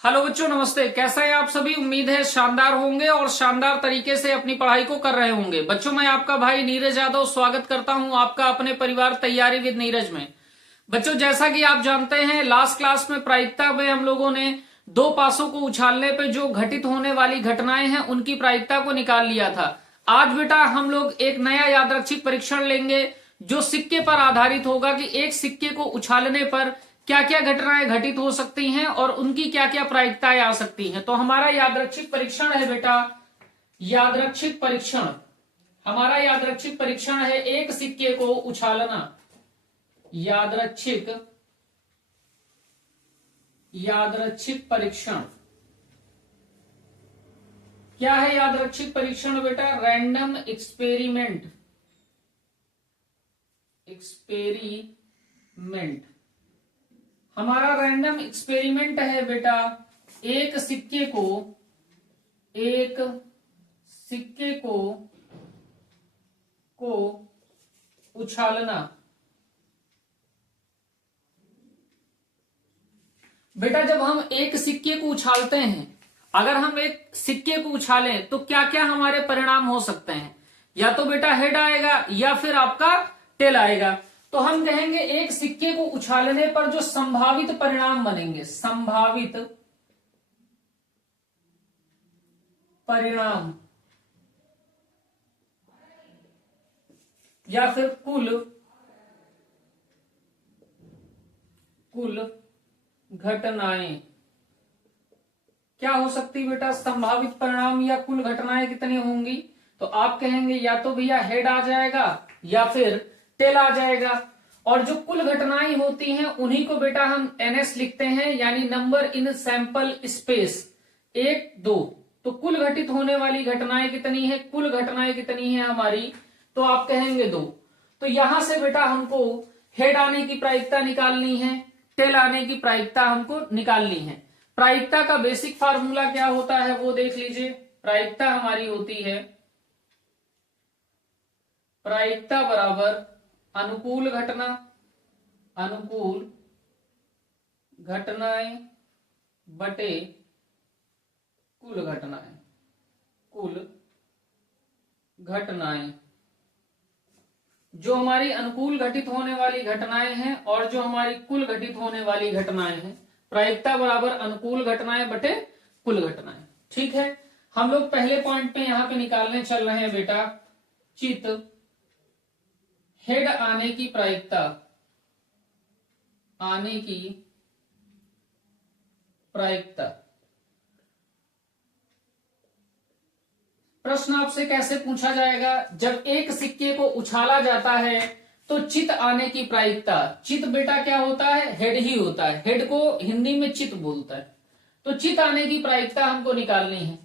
Hello बच्चों, नमस्ते। कैसा है आप सभी? उम्मीद है शानदार होंगे और शानदार तरीके से अपनी पढ़ाई को कर रहे होंगे। बच्चों, मैं आपका भाई नीरज यादव स्वागत करता हूं आपका अपने परिवार तैयारी विद नीरज में। बच्चों, जैसा कि आप जानते हैं, लास्ट क्लास में प्रायिकता में हम लोगों ने दो पासों को उछालने पे जो घटित होने वाली घटनाएं हैं उनकी प्रायिकता को निकाल लिया था। आज बेटा हम लोग एक नया यादृच्छिक परीक्षण लेंगे जो सिक्के पर आधारित होगा कि एक सिक्के को उछालने पर क्या क्या घटनाएं घटित हो सकती हैं और उनकी क्या क्या प्रायिकताएं आ सकती हैं। तो हमारा यादृच्छिक परीक्षण है बेटा, यादृच्छिक परीक्षण। हमारा यादृच्छिक परीक्षण है एक सिक्के को उछालना। यादृच्छिक परीक्षण क्या है? यादृच्छिक परीक्षण बेटा रैंडम एक्सपेरिमेंट। हमारा रैंडम एक्सपेरिमेंट है बेटा एक सिक्के को उछालना। बेटा जब हम एक सिक्के को उछालते हैं, अगर हम एक सिक्के को उछालें तो क्या क्या हमारे परिणाम हो सकते हैं? या तो बेटा हेड आएगा या फिर आपका टेल आएगा। तो हम कहेंगे एक सिक्के को उछालने पर जो संभावित परिणाम बनेंगे, संभावित परिणाम या फिर कुल घटनाएं क्या हो सकती है बेटा? संभावित परिणाम या कुल घटनाएं कितनी होंगी? तो आप कहेंगे या तो भैया हेड आ जाएगा या फिर टेल आ जाएगा। और जो कुल घटनाएं होती हैं उन्हीं को बेटा हम NS लिखते हैं, यानी नंबर इन सैंपल स्पेस। 1, 2। तो कुल घटित होने वाली घटनाएं कितनी है? कुल घटनाएं कितनी है हमारी? तो आप कहेंगे 2। तो यहां से बेटा हमको हेड आने की प्रायिकता निकालनी है, टेल आने की प्रायिकता हमको निकालनी है। प्रायिकता का बेसिक फार्मूला क्या होता है वो देख लीजिए। प्रायिकता हमारी होती है प्रायिकता बराबर अनुकूल घटनाएं बटे कुल घटनाएं। जो हमारी अनुकूल घटित होने वाली घटनाएं हैं और जो हमारी कुल घटित होने वाली घटनाएं हैं, प्रायिकता बराबर अनुकूल घटनाएं बटे कुल घटनाएं। ठीक है, हम लोग पहले पॉइंट पे यहां पे निकालने चल रहे हैं बेटा चित हेड आने की प्रायिकता। प्रश्न आपसे कैसे पूछा जाएगा? जब एक सिक्के को उछाला जाता है तो चित आने की प्रायिकता। चित बेटा क्या होता है? हेड ही होता है। हेड को हिंदी में चित बोलता है। तो चित आने की प्रायिकता हमको निकालनी है।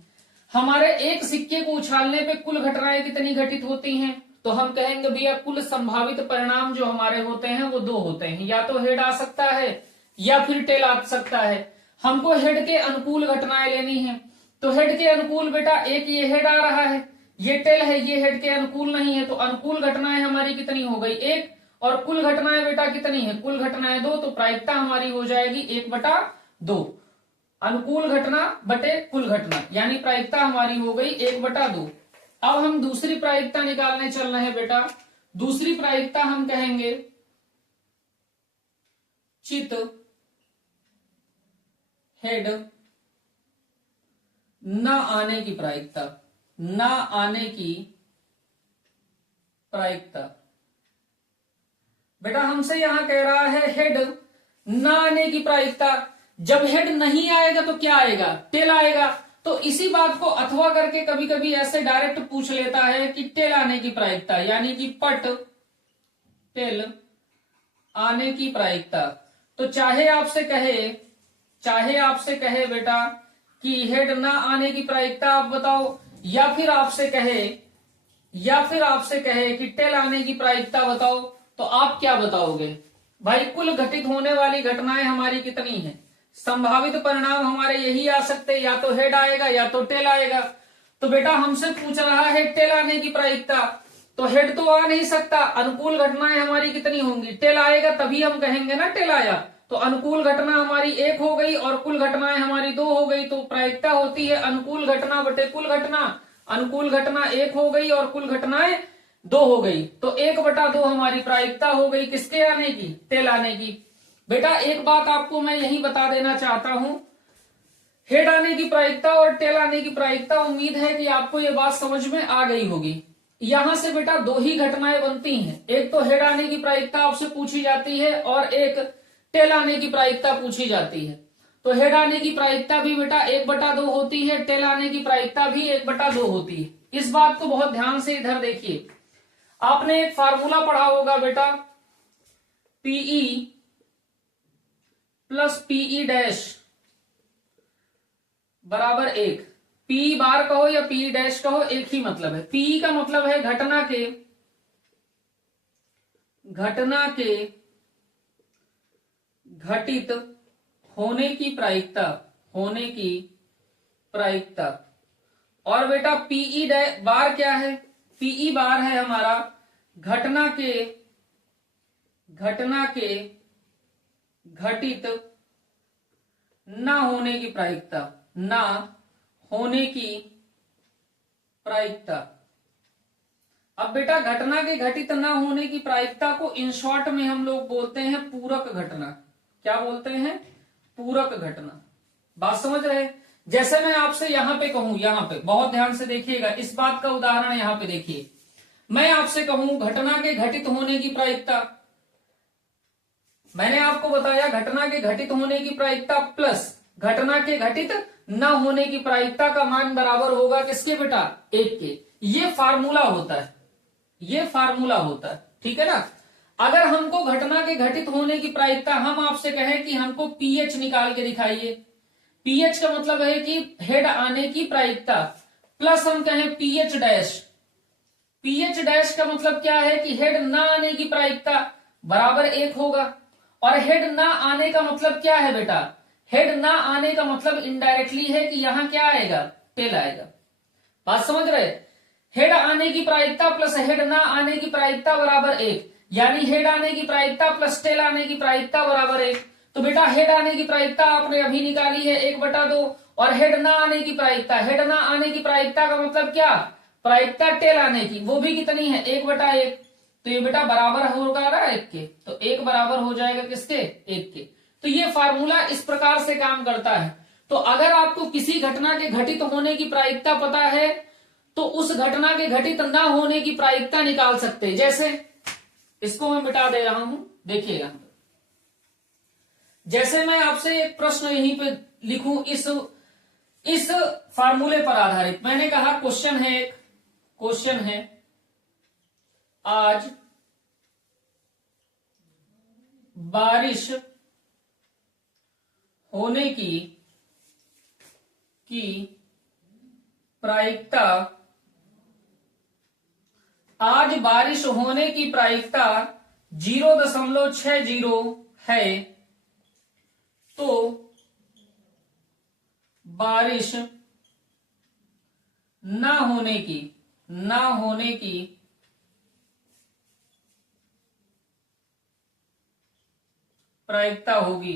हमारे एक सिक्के को उछालने पे कुल घटनाएं कितनी घटित होती हैं? तो हम कहेंगे भैया कुल संभावित परिणाम जो हमारे होते हैं वो 2 होते हैं, या तो हेड आ सकता है या फिर टेल आ सकता है। हमको हेड के अनुकूल घटनाएं लेनी है। तो हेड के अनुकूल बेटा एक ये हेड आ रहा है, ये टेल है, ये हेड के अनुकूल नहीं है। तो अनुकूल घटनाएं हमारी कितनी हो गई? 1। और कुल घटनाएं बेटा कितनी है? कुल घटनाएं 2। तो प्रायिकता हमारी हो जाएगी 1/2। अनुकूल घटना बटे कुल घटना, यानी प्रायिकता हमारी हो गई 1/2। अब हम दूसरी प्रायिकता निकालने चल रहे हैं बेटा। दूसरी प्रायिकता हम कहेंगे चित हेड न आने की प्रायिकता। बेटा हमसे यहां कह रहा है हेड न आने की प्रायिकता। जब हेड नहीं आएगा तो क्या आएगा? टेल आएगा। तो इसी बात को अथवा करके कभी कभी ऐसे डायरेक्ट पूछ लेता है कि टेल आने की प्रायिकता, यानी कि पट टेल आने की प्रायिकता। तो चाहे आपसे कहे बेटा कि हेड ना आने की प्रायिकता आप बताओ, या फिर आपसे कहे कि टेल आने की प्रायिकता बताओ, तो आप क्या बताओगे? भाई कुल घटित होने वाली घटनाएं हमारी कितनी है? संभावित परिणाम हमारे यही आ सकते, या तो हेड आएगा या तो टेल आएगा। तो बेटा हमसे पूछ रहा है टेल आने की प्रायिकता, तो हेड तो आ नहीं सकता। अनुकूल घटनाएं हमारी कितनी होंगी? टेल आएगा तभी हम कहेंगे ना टेल आया। तो अनुकूल घटना हमारी 1 हो गई और कुल घटनाएं हमारी 2 हो गई, तो प्रायिकता होती है अनुकूल घटना बटे कुल घटना। अनुकूल घटना 1 हो गई और कुल घटनाएं 2 हो गई, तो 1/2 हमारी प्रायिकता हो गई किसके आने की, टेल आने की। बेटा एक बात आपको मैं यही बता देना चाहता हूं, हेड आने की प्रायिकता और टेल आने की प्रायिकता, उम्मीद है कि आपको ये बात समझ में आ गई होगी। यहां से बेटा 2 ही घटनाएं बनती हैं, एक तो हेड आने की प्रायिकता आपसे पूछी जाती है और एक टेल आने की प्रायिकता पूछी जाती है। तो हेड आने की प्रायिकता भी बेटा 1/2 होती है, टेल आने की प्रायिकता भी 1/2 होती है। इस बात को बहुत ध्यान से इधर देखिए, आपने एक फार्मूला पढ़ा होगा बेटा, पीई प्लस पीई डैश बराबर 1। पी बार कहो या पी डैश कहो एक ही मतलब है। पी का मतलब है घटना के घटित होने की प्रायिकता। और बेटा पीई बार क्या है, पीई बार है हमारा घटना के घटित ना होने की प्रायिकता। अब बेटा घटना के घटित ना होने की प्रायिकता को इन शॉर्ट में हम लोग बोलते हैं पूरक घटना। क्या बोलते हैं, पूरक घटना। बात समझ रहे? जैसे मैं आपसे यहां पे कहूं, यहां पे बहुत ध्यान से देखिएगा, इस बात का उदाहरण यहां पे देखिए, मैं आपसे कहूं घटना के घटित होने की प्रायिकता, मैंने आपको बताया घटना के घटित होने की प्रायिकता प्लस घटना के घटित न होने की प्रायिकता का मान बराबर होगा किसके बेटा, 1 के। ये फार्मूला होता है, ठीक है ना। अगर हमको घटना के घटित होने की प्रायिकता, हम आपसे कहें कि हमको पीएच निकाल के दिखाइए, पीएच का मतलब है कि हेड आने की प्रायिकता, प्लस हम कहें पीएच डैश का मतलब क्या है कि हेड ना आने की प्रायिकता बराबर 1 होगा। और हेड ना आने का मतलब क्या है बेटा, हेड ना आने का मतलब इनडायरेक्टली है कि यहां क्या आएगा, टेल आएगा। बात समझ रहे? हेड आने की प्रायिकता प्लस हेड ना आने की प्रायिकता बराबर 1, यानी हेड आने की प्रायिकता प्लस टेल आने की प्रायिकता बराबर 1। तो बेटा हेड आने की प्रायिकता आपने अभी निकाली है 1/2, और हेड ना आने की प्रायिकता का मतलब क्या, प्रायिकता टेल आने की, वो भी कितनी है 1/1। तो ये बेटा बराबर होगा ना 1 के, तो 1 बराबर हो जाएगा किसके, 1 के। तो ये फार्मूला इस प्रकार से काम करता है। तो अगर आपको किसी घटना के घटित होने की प्रायिकता पता है तो उस घटना के घटित ना होने की प्रायिकता निकाल सकते हैं। जैसे इसको मैं मिटा दे रहा हूं, देखिएगा, जैसे मैं आपसे एक प्रश्न यहीं पे लिखूं इस फार्मूले पर आधारित, मैंने कहा क्वेश्चन है आज बारिश होने की प्रायिकता, आज बारिश होने की प्रायिकता 0.60 है, तो बारिश ना होने की प्रायिकता होगी।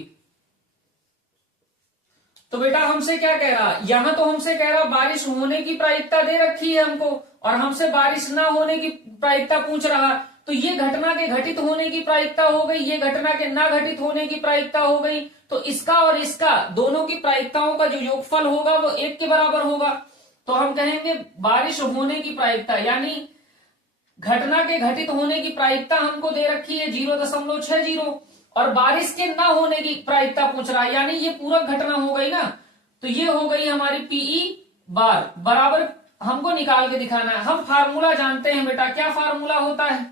तो बेटा हमसे क्या कह रहा, यहां तो हमसे कह रहा बारिश होने की प्रायिकता दे रखी है हमको, और हमसे बारिश ना होने की प्रायिकता पूछ रहा। तो ये घटना के घटित होने की प्रायिकता हो गई, ये घटना के ना घटित होने की प्रायिकता हो गई। तो इसका और इसका दोनों की प्रायिकताओं का जो योगफल होगा वो 1 के बराबर होगा। तो हम कहेंगे बारिश होने की प्रायिकता, यानी घटना के घटित होने की प्रायिकता हमको दे रखी है 0.60, और बारिश के ना होने की प्रायिकता पूछ रहा है, यानी ये पूरक घटना हो गई ना। तो ये हो गई हमारी पीई बार बराबर, हमको निकाल के दिखाना है। हम फार्मूला जानते हैं बेटा, क्या फार्मूला होता है,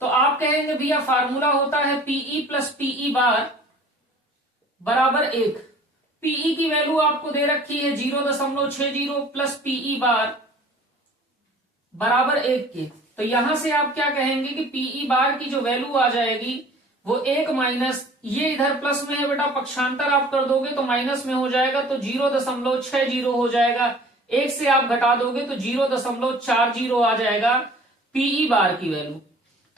तो आप कहेंगे भैया फार्मूला होता है पीई प्लस पीई बार बराबर 1। पीई की वैल्यू आपको दे रखी है 0.60 प्लस पीई बार बराबर 1 के। तो यहां से आप क्या कहेंगे कि पीई बार की जो वैल्यू आ जाएगी वो 1 माइनस, ये इधर प्लस में है बेटा, पक्षांतर आप कर दोगे तो माइनस में हो जाएगा, तो 0.60 हो जाएगा। 1 से आप घटा दोगे तो 0.40 आ जाएगा पीई बार की वैल्यू।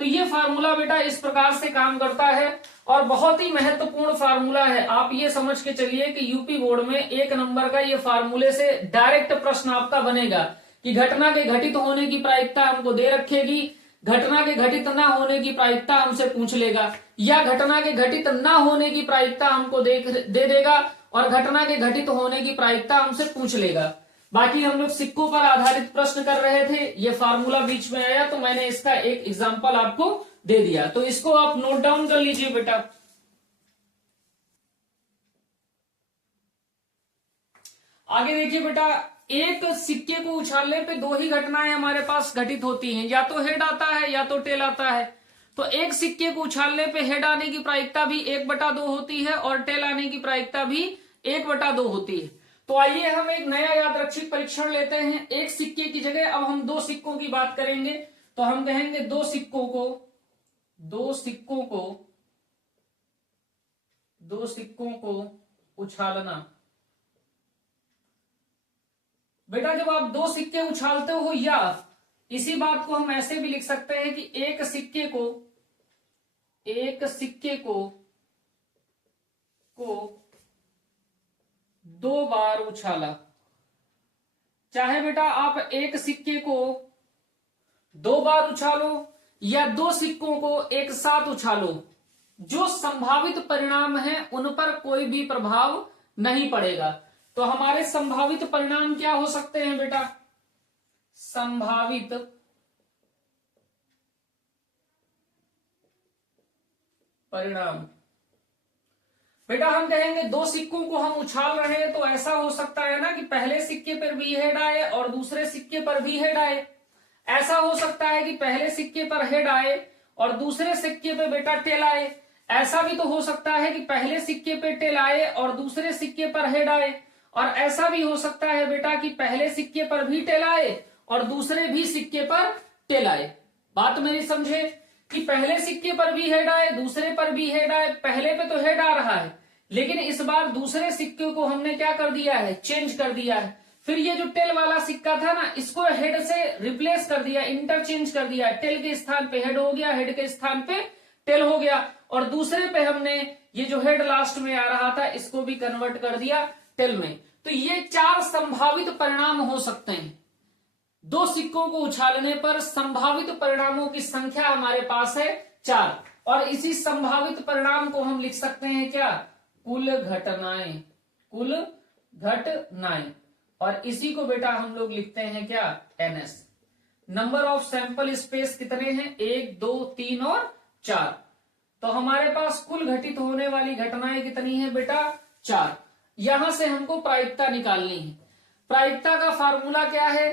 तो ये फार्मूला बेटा इस प्रकार से काम करता है और बहुत ही महत्वपूर्ण फार्मूला है। आप ये समझ के चलिए कि यूपी बोर्ड में 1 नंबर का ये फार्मूले से डायरेक्ट प्रश्न आपका बनेगा कि घटना के घटित होने की प्रायिकता हमको दे रखेगी, घटना के घटित ना होने की प्रायिकता हमसे पूछ लेगा, या घटना के घटित ना होने की प्रायिकता हमको दे देगा और घटना के घटित होने की प्रायिकता हमसे पूछ लेगा। बाकी हम लोग सिक्कों पर आधारित प्रश्न कर रहे थे, ये फार्मूला बीच में आया तो मैंने इसका एक एग्जांपल आपको दे दिया, तो इसको आप नोट डाउन कर लीजिए बेटा। आगे देखिए बेटा, एक सिक्के को उछालने पे 2 ही घटनाएं हमारे पास घटित होती हैं, या तो हेड आता है या तो टेल आता है। तो एक सिक्के को उछालने पे हेड आने की प्रायिकता भी 1/2 होती है और टेल आने की प्रायिकता भी 1/2 होती है। तो आइए हम एक नया यादृच्छिक परीक्षण लेते हैं। एक सिक्के की जगह अब हम 2 सिक्कों की बात करेंगे, तो हम कहेंगे 2 सिक्कों को उछालना। बेटा जब आप 2 सिक्के उछालते हो, या इसी बात को हम ऐसे भी लिख सकते हैं कि एक सिक्के को 2 बार उछाला। चाहे बेटा आप एक सिक्के को 2 बार उछालो या 2 सिक्कों को एक साथ उछालो, जो संभावित परिणाम है उन पर कोई भी प्रभाव नहीं पड़ेगा। तो हमारे संभावित परिणाम क्या हो सकते हैं बेटा? संभावित परिणाम बेटा हम कहेंगे 2 सिक्कों को हम उछाल रहे हैं, तो ऐसा हो सकता है ना कि पहले सिक्के पर भी हेड आए और दूसरे सिक्के पर भी हेड आए। ऐसा हो सकता है कि पहले सिक्के पर हेड आए और दूसरे सिक्के पे बेटा टेल आए। ऐसा भी तो हो सकता है कि पहले सिक्के पे टेल आए और दूसरे सिक्के पर हेड आए। और ऐसा भी हो सकता है बेटा कि पहले सिक्के पर भी टेल आए और दूसरे भी सिक्के पर टेल आए। बात मेरी समझे कि पहले सिक्के पर भी हेड आए, दूसरे पर भी हेड आए। पहले पे तो हेड आ रहा है, लेकिन इस बार दूसरे सिक्के को हमने क्या कर दिया है? चेंज कर दिया है। फिर ये जो टेल वाला सिक्का था ना, इसको हेड से रिप्लेस कर दिया, इंटरचेंज कर दिया। टेल के स्थान पे हेड हो गया, हेड के स्थान पे टेल हो गया। और दूसरे पे हमने ये जो हेड लास्ट में आ रहा था, इसको भी कन्वर्ट कर दिया टेल में। तो ये 4 संभावित परिणाम हो सकते हैं। 2 सिक्कों को उछालने पर संभावित परिणामों की संख्या हमारे पास है 4, और इसी संभावित परिणाम को हम लिख सकते हैं क्या? कुल घटनाएं, कुल घटनाएं। और इसी को बेटा हम लोग लिखते हैं क्या? NS। Number of sample space कितने हैं? 1, 2, 3 और 4। तो हमारे पास कुल घटित होने वाली घटनाएं कितनी है बेटा? 4। यहां से हमको प्रायिकता निकालनी है। प्रायिकता का फार्मूला क्या है?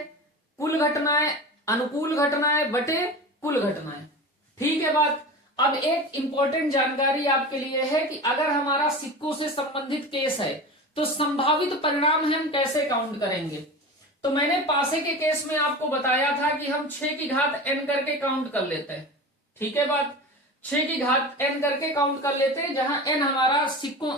कुल घटनाएं अनुकूल घटनाएं बटे कुल घटनाएं। ठीक है बात। अब एक इंपॉर्टेंट जानकारी आपके लिए है कि अगर हमारा सिक्कों से संबंधित केस है तो संभावित परिणाम हम कैसे काउंट करेंगे। तो मैंने पासे के केस में आपको बताया था कि हम 6 की घात n करके काउंट कर लेते हैं। ठीक है बात। 6 की घात n करके काउंट कर लेते हैं, जहां n हमारा सिक्कों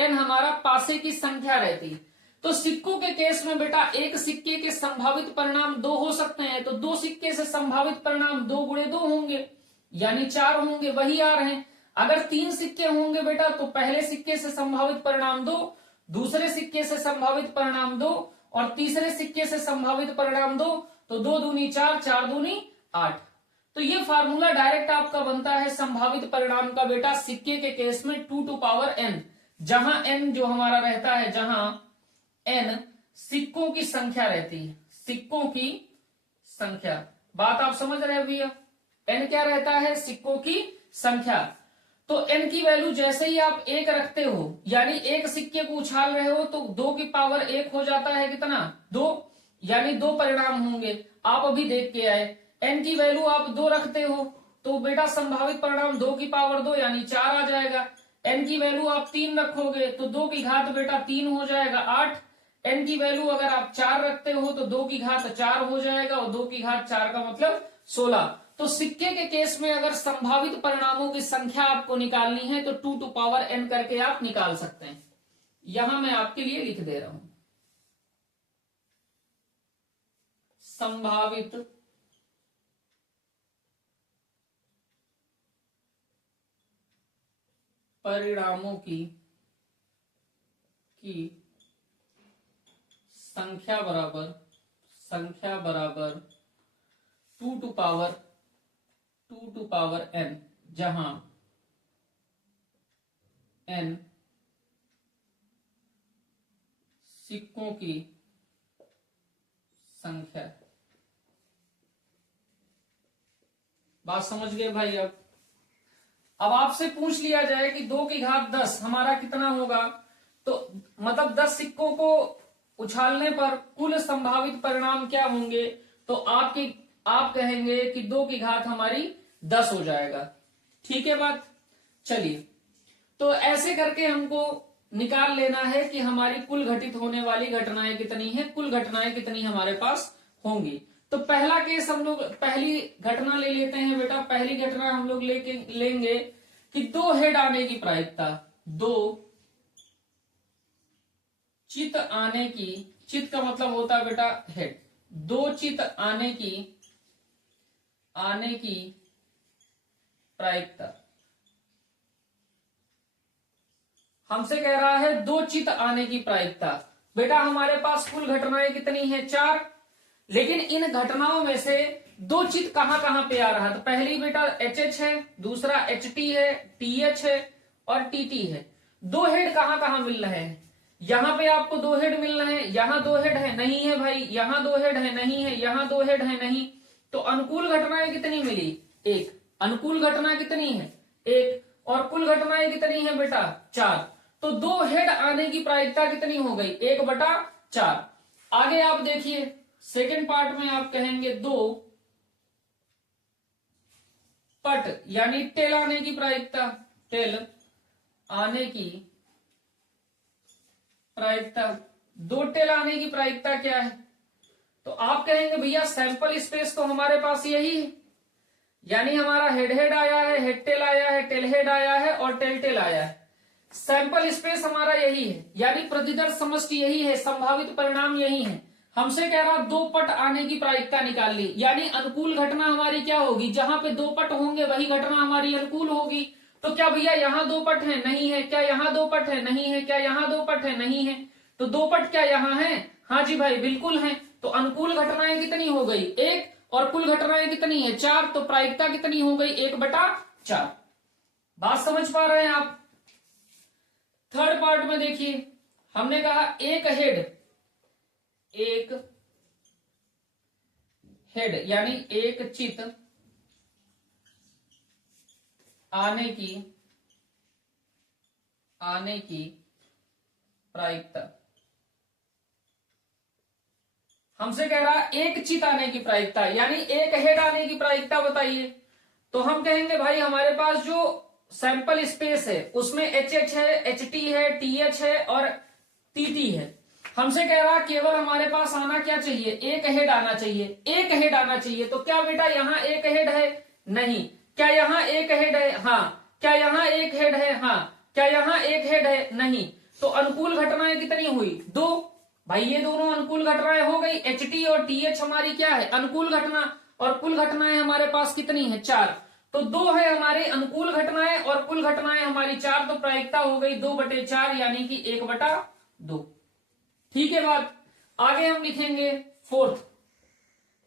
n हमारा पासे की संख्या रहती है। तो सिक्कों के केस में बेटा एक सिक्के के संभावित परिणाम 2 हो सकते हैं, तो 2 सिक्के से संभावित परिणाम 2 गुणे 2 होंगे, यानी 4 होंगे, वही आ रहे हैं। अगर 3 सिक्के होंगे बेटा तो पहले सिक्के से संभावित परिणाम 2, दूसरे सिक्के से संभावित परिणाम 2 और तीसरे सिक्के से संभावित परिणाम 2, तो 2 दूनी 4, 4 दूनी 8। तो ये फार्मूला डायरेक्ट आपका बनता है संभावित परिणाम का बेटा सिक्के के केस में 2 टू पावर n, जहां n जो हमारा रहता है, जहां n सिक्कों की संख्या रहती है, सिक्कों की संख्या। बात आप समझ रहे हैं भैया? n क्या रहता है? सिक्कों की संख्या। तो n की वैल्यू जैसे ही आप 1 रखते हो, यानी एक सिक्के को उछाल रहे हो, तो 2 की पावर 1 हो जाता है कितना? 2, यानी 2 परिणाम होंगे। आप अभी देख के आए, n की वैल्यू आप 2 रखते हो तो बेटा संभावित परिणाम 2 की पावर 2 यानी 4 आ जाएगा। n की वैल्यू आप 3 रखोगे तो 2 की घात बेटा 3 हो जाएगा 8। n की वैल्यू अगर आप 4 रखते हो तो 2 की घात 4 हो जाएगा, और 2 की घात 4 का मतलब 16। तो सिक्के के केस में अगर संभावित परिणामों की संख्या आपको निकालनी है तो 2 टू पावर n करके आप निकाल सकते हैं। यहां मैं आपके लिए लिख दे रहा हूं, संभावित परिणामों की संख्या बराबर 2 टू पावर n, जहां n सिक्कों की संख्या। बात समझ गए भाई? अब आपसे पूछ लिया जाए कि 2 की घात 10 हमारा कितना होगा, तो मतलब 10 सिक्कों को उछालने पर कुल संभावित परिणाम क्या होंगे, तो आप कहेंगे कि 2 की घात हमारी 10 हो जाएगा। ठीक है बात? चलिए, तो ऐसे करके हमको निकाल लेना है कि हमारी कुल घटित होने वाली घटनाएं कितनी है, कुल घटनाएं कितनी हमारे पास होंगी। तो पहला केस हम लोग पहली घटना ले लेते हैं बेटा। पहली घटना हम लोग लेंगे कि 2 हेड आने की प्रायिकता, 2 चित आने की, चित का मतलब होता है बेटा हेड, 2 चित आने की प्रायिकता। हमसे कह रहा है 2 चित आने की प्रायिकता। बेटा हमारे पास कुल घटनाएं कितनी है? 4। लेकिन इन घटनाओं में से 2 चित कहां कहां पे आ रहा है? तो पहली बेटा HH है, दूसरा HT है, TH है और TT है। 2 हेड कहां कहां मिल रहे हैं? यहां पे आपको 2 हेड मिल रहे हैं, यहां 2 हेड है, नहीं है भाई, यहां 2 हेड है, नहीं है, यहां 2 हेड है, नहीं। तो अनुकूल घटनाएं कितनी मिली? 1। अनुकूल घटना कितनी है? 1। और कुल घटनाएं कितनी है बेटा? 4। तो 2 हेड आने की प्रायिकता कितनी हो गई? 1/4। आगे आप देखिए सेकेंड पार्ट में आप कहेंगे 2 पट यानी टेल आने की प्रायिकता, टेल आने की प्रायिकता। 2 टेल आने की प्रायिकता क्या है? तो आप कहेंगे भैया सैंपल स्पेस तो हमारे पास यही है, यानी हमारा हेड हेड आया है, हेड टेल आया है, टेल हेड आया है और टेल टेल आया है। सैंपल स्पेस हमारा यही है, यानी प्रतिदर्श समष्टि यही है, संभावित परिणाम यही है। हमसे कह रहा 2 पट आने की प्रायिकता निकाल ली, यानी अनुकूल घटना हमारी क्या होगी? जहां पे 2 पट होंगे वही घटना हमारी अनुकूल होगी। तो क्या भैया यहाँ 2 पट है? नहीं है। क्या यहाँ 2 पट है? नहीं है। क्या यहाँ 2 पट है? नहीं है। तो 2 पट क्या यहाँ है? हाँ जी भाई बिल्कुल है। तो अनुकूल घटनाएं कितनी हो गई? 1। और कुल घटनाएं कितनी है? 4। तो प्रायिकता कितनी हो गई? 1/4। बात समझ पा रहे हैं आप? थर्ड पार्ट में देखिए, हमने कहा एक हेड यानी एक चित आने की प्रायिकता। हमसे कह रहा एक चित आने की प्रायिकता, यानी एक हेड आने की प्रायिकता बताइए। तो हम कहेंगे भाई हमारे पास जो सैंपल स्पेस है उसमें HH है, HT है, TH है और TT है। हमसे कह रहा केवल हमारे पास आना क्या चाहिए? एक हेड आना चाहिए, एक हेड आना चाहिए। तो क्या बेटा यहाँ एक हेड है? नहीं। क्या यहाँ एक हेड है? हाँ। क्या यहाँ एक हेड है? हाँ। क्या यहाँ एक हेड है? नहीं। तो अनुकूल घटनाएं कितनी हुई? 2। भाई ये दोनों अनुकूल घटनाएं हो गई। HT और TH हमारी क्या है? अनुकूल घटना। और कुल घटनाएं हमारे पास कितनी है? 4। तो 2 है हमारे अनुकूल घटनाएं और कुल घटनाएं हमारी 4। तो प्रायिकता हो गई 2/4 यानी कि 1/2। ठीक है बात? आगे हम लिखेंगे फोर्थ।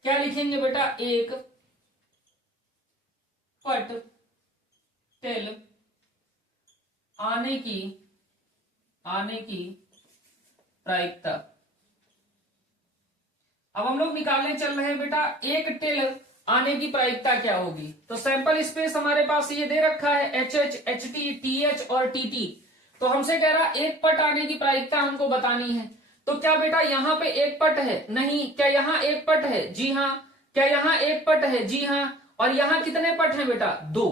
क्या लिखेंगे बेटा? एक पट टेल आने की प्रायिकता। अब हम लोग निकालने चल रहे हैं बेटा एक टेल आने की प्रायिकता क्या होगी। तो सैंपल स्पेस हमारे पास ये दे रखा है HH, HT, TH और TT। तो हमसे कह रहा एक पट आने की प्रायिकता हमको बतानी है। तो क्या बेटा यहाँ पे एक पट है? नहीं। क्या यहाँ एक पट है? जी हाँ। क्या यहाँ एक पट है? जी हाँ। और यहाँ कितने पट हैं बेटा? 2।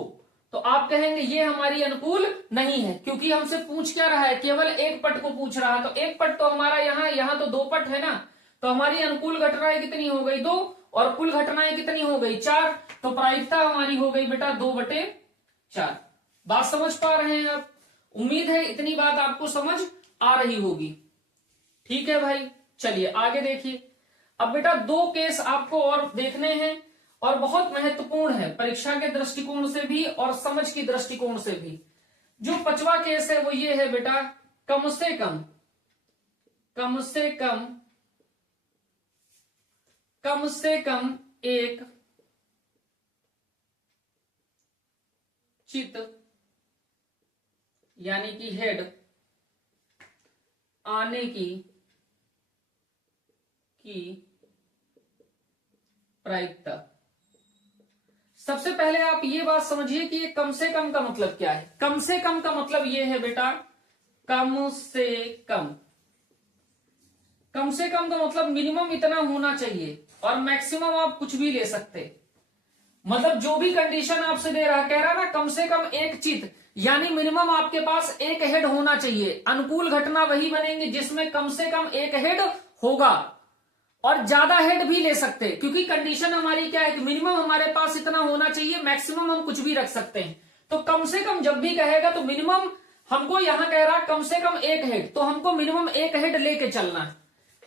तो आप कहेंगे ये हमारी अनुकूल नहीं है, क्योंकि हमसे पूछ क्या रहा है? केवल एक पट को पूछ रहा है। तो एक पट तो हमारा यहाँ तो 2 पट है ना। तो हमारी अनुकूल घटनाएं कितनी हो गई? 2। और कुल घटनाएं कितनी हो गई? 4। तो प्रायिकता हमारी हो गई बेटा 2/4। बात समझ पा रहे हैं आप? उम्मीद है इतनी बात आपको समझ आ रही होगी। ठीक है भाई, चलिए आगे देखिए। अब बेटा 2 केस आपको और देखने हैं और बहुत महत्वपूर्ण है परीक्षा के दृष्टिकोण से भी और समझ की दृष्टिकोण से भी। जो पांचवा केस है वो ये है बेटा, कम से कम एक चित यानी कि हेड आने की प्रायिकता। सबसे पहले आप ये बात समझिए कि ये कम से कम का मतलब क्या है। कम से कम का मतलब ये है बेटा, कम से कम का मतलब मिनिमम इतना होना चाहिए और मैक्सिमम आप कुछ भी ले सकते। मतलब जो भी कंडीशन आपसे दे रहा, कह रहा ना कम से कम एक चित, यानी मिनिमम आपके पास एक हेड होना चाहिए। अनुकूल घटना वही बनेंगे जिसमें कम से कम एक हेड होगा, और ज्यादा हेड भी ले सकते, क्योंकि कंडीशन हमारी क्या है कि मिनिमम हमारे पास इतना होना चाहिए, मैक्सिमम हम कुछ भी रख सकते हैं। तो कम से कम जब भी कहेगा तो मिनिमम हमको यहां कह रहा कम से कम एक हेड, तो हमको मिनिमम एक हेड लेके चलना है।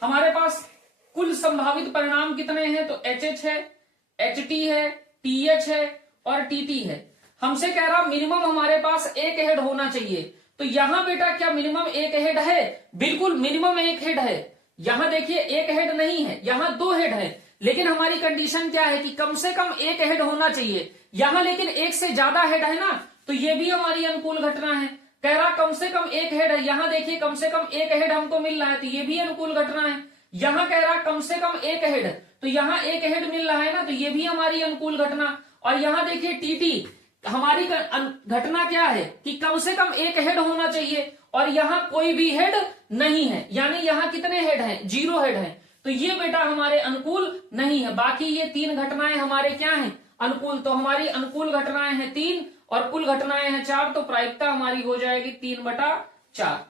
हमारे पास कुल संभावित परिणाम कितने हैं, तो HH है, HT है, TH है और TT है। हमसे कह रहा मिनिमम हमारे पास एक हेड होना चाहिए। तो यहां बेटा क्या मिनिमम एक हेड है? बिल्कुल मिनिमम एक हेड है। यहां देखिए एक हेड नहीं है, यहां दो हेड है, लेकिन हमारी कंडीशन क्या है कि कम से कम एक हेड होना चाहिए। यहां लेकिन एक से ज्यादा हेड है ना, तो ये भी हमारी अनुकूल घटना है। कह रहा कम से कम एक हेड है, यहां देखिए कम से कम एक हेड हमको मिल रहा है, तो ये भी अनुकूल घटना है। यहां कह रहा कम से कम एक हेड, तो यहां एक हेड मिल रहा है ना, तो ये भी हमारी अनुकूल घटना। और यहां देखिए TT, हमारी घटना क्या है कि कम से कम एक हेड होना चाहिए, और यहां कोई भी हेड नहीं है, यानी यहां कितने हेड हैं? 0 हेड है। तो ये बेटा हमारे अनुकूल नहीं है। बाकी ये 3 घटनाएं हमारे क्या हैं? अनुकूल। तो हमारी अनुकूल घटनाएं हैं 3 और कुल घटनाएं हैं 4, तो प्रायिकता हमारी हो जाएगी 3/4।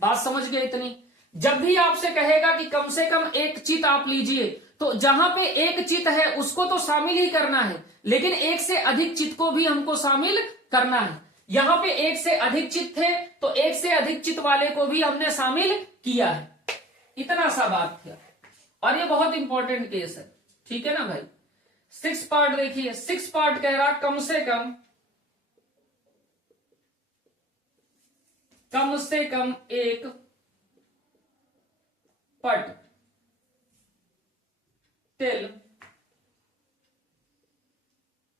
बात समझ गए इतनी? जब भी आपसे कहेगा कि कम से कम एक चित आप लीजिए, तो जहां पे एक चित है उसको तो शामिल ही करना है, लेकिन एक से अधिक चित को भी हमको शामिल करना है। यहां पे एक से अधिक चित थे, तो एक से अधिक चित वाले को भी हमने शामिल किया है। इतना सा बात था, और ये बहुत इंपॉर्टेंट केस है, ठीक है ना भाई। 6 पार्ट देखिए, 6 पार्ट कह रहा कम से कम एक पट तिल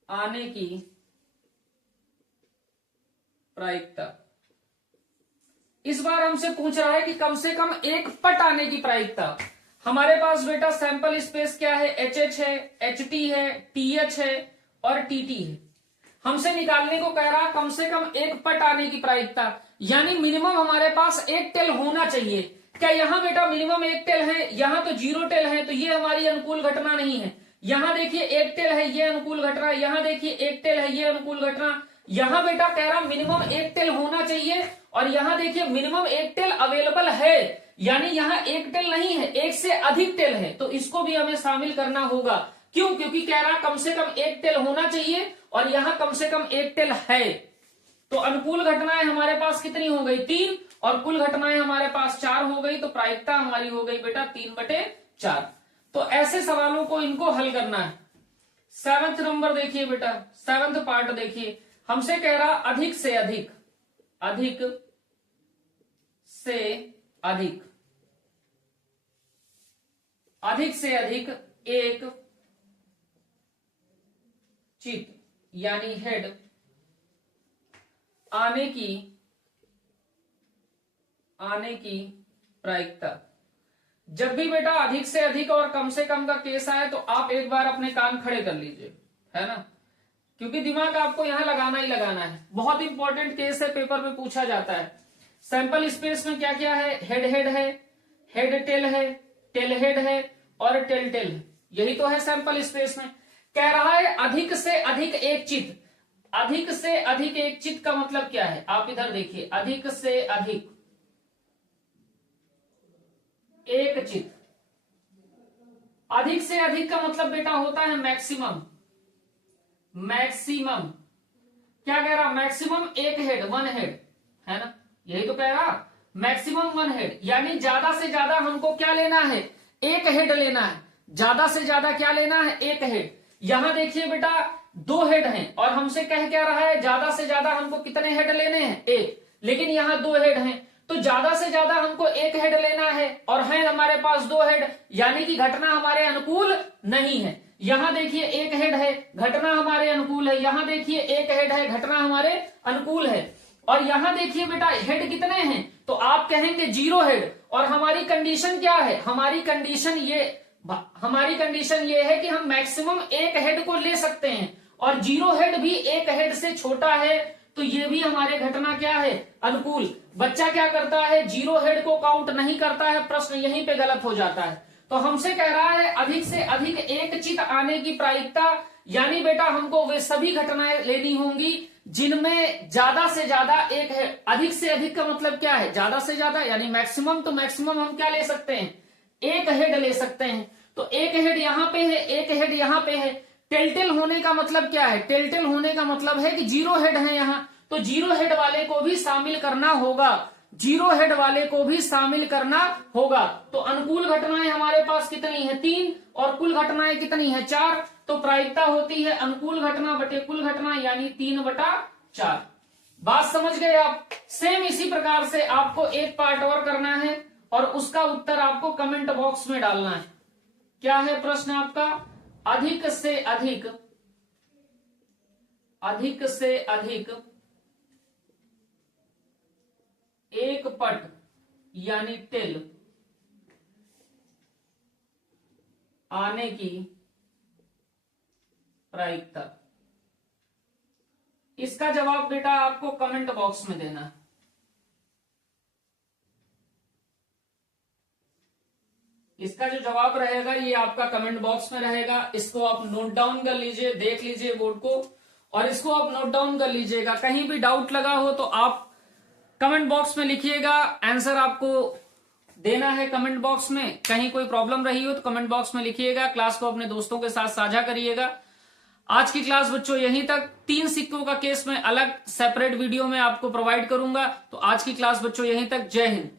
आने की प्रायिकता। इस बार हमसे पूछ रहा है कि कम से कम एक पट आने की प्रायिकता। हमारे पास बेटा सैंपल स्पेस क्या है? HH है, HT है, TH है और TT है। हमसे निकालने को कह रहा कम से कम एक पट आने की प्रायिकता, यानी मिनिमम हमारे पास एक टेल होना चाहिए। क्या यहां बेटा मिनिमम एक टेल है? यहां तो 0 टेल है, तो ये हमारी अनुकूल घटना नहीं है। यहां देखिए एक टेल है, ये अनुकूल घटना। यहां देखिए एक टेल है, ये अनुकूल घटना। यहां बेटा कह रहा मिनिमम एक टेल होना चाहिए, और यहां देखिए मिनिमम एक टेल अवेलेबल है, यानी यहां एक टेल नहीं है, एक से अधिक टेल है, तो इसको भी हमें शामिल करना होगा। क्यों? क्योंकि कह रहा कम से कम एक टेल होना चाहिए, और यहां कम से कम एक टेल है। तो अनुकूल घटनाएं हमारे पास कितनी हो गई? 3, और कुल घटनाएं हमारे पास 4 हो गई, तो प्रायिकता हमारी हो गई बेटा 3/4। तो ऐसे सवालों को इनको हल करना है। 7th नंबर देखिए बेटा, 7th पार्ट देखिए। हमसे कह रहा अधिक से अधिक एक चित यानी हेड आने की प्रायिकता। जब भी बेटा अधिक से अधिक और कम से कम का केस आए, तो आप एक बार अपने कान खड़े कर लीजिए, है ना, क्योंकि दिमाग आपको यहां लगाना ही लगाना है। बहुत इंपॉर्टेंट केस है, पेपर में पूछा जाता है। सैंपल स्पेस में क्या क्या है? हेड हेड है, हेड टेल है, टेल हेड है और टेल टेल है। यही तो है सैंपल स्पेस में। कह रहा है अधिक से अधिक एक चित। अधिक से अधिक एक चित का मतलब क्या है? आप इधर देखिए, अधिक से अधिक एक चित। अधिक से अधिक का मतलब बेटा होता है मैक्सिमम। क्या कह रहा? मैक्सिमम एक हेड, 1 हेड, है ना, यही तो कह रहा। मैक्सिमम 1 हेड, यानी ज्यादा से ज्यादा हमको क्या लेना है? एक हेड लेना है। ज्यादा से ज्यादा क्या लेना है? एक हेड। यहां देखिए बेटा 2 हेड हैं और हमसे कह क्या रहा है, ज्यादा से ज्यादा हमको कितने हेड लेने हैं, 1, लेकिन यहाँ 2 हेड हैं, तो ज्यादा से ज्यादा हमको 1 हेड लेना है और है हमारे पास 2 हेड, यानी कि घटना हमारे अनुकूल नहीं है। यहां देखिए 1 हेड है, घटना हमारे अनुकूल है, यहां देखिए 1 हेड है, घटना हमारे अनुकूल है, और यहां देखिए बेटा हेड कितने हैं, तो आप कहेंगे 0 हेड, और हमारी कंडीशन क्या है, हमारी कंडीशन ये है कि हम मैक्सिमम 1 हेड को ले सकते हैं, और 0 हेड भी 1 हेड से छोटा है, तो ये भी हमारे घटना क्या है, अनुकूल। बच्चा क्या करता है, 0 हेड को काउंट नहीं करता है, प्रश्न यहीं पे गलत हो जाता है। तो हमसे कह रहा है अधिक से अधिक एक चित आने की प्रायिकता, यानी बेटा हमको वे सभी घटनाएं लेनी होंगी जिनमें ज्यादा से ज्यादा एक है। अधिक से अधिक का मतलब क्या है, ज्यादा से ज्यादा, यानी मैक्सिमम, तो मैक्सिमम हम क्या ले सकते हैं, 1 हेड ले सकते हैं। तो 1 हेड यहाँ पे है, 1 हेड यहाँ पे है। टेलटेल होने का मतलब क्या है, टेलटेल होने का मतलब है कि 0 हेड है यहाँ, तो 0 हेड वाले को भी शामिल करना होगा, 0 हेड वाले को भी शामिल करना होगा। तो अनुकूल घटनाएं हमारे पास कितनी है, 3, और कुल घटनाएं कितनी है, 4। तो प्रायिकता होती है अनुकूल घटना बटे कुल घटना, यानी 3/4। बात समझ गए आप। सेम इसी प्रकार से आपको एक पार्ट और करना है और उसका उत्तर आपको कमेंट बॉक्स में डालना है। क्या है प्रश्न आपका, अधिक से अधिक एक पट यानी टेल आने की प्रायिकता। इसका जवाब बेटा आपको कमेंट बॉक्स में देना है। इसका जो जवाब रहेगा ये आपका कमेंट बॉक्स में रहेगा। इसको आप नोट डाउन कर लीजिए, देख लीजिए बोर्ड को, और इसको आप नोट डाउन कर लीजिएगा। कहीं भी डाउट लगा हो तो आप कमेंट बॉक्स में लिखिएगा, आंसर आपको देना है कमेंट बॉक्स में। कहीं कोई प्रॉब्लम रही हो तो कमेंट बॉक्स में लिखिएगा। क्लास को अपने दोस्तों के साथ साझा करिएगा। आज की क्लास बच्चों यहीं तक। 3 सिक्कों का केस में अलग सेपरेट वीडियो में आपको प्रोवाइड करूंगा। तो आज की क्लास बच्चों यहीं तक। जय हिंद।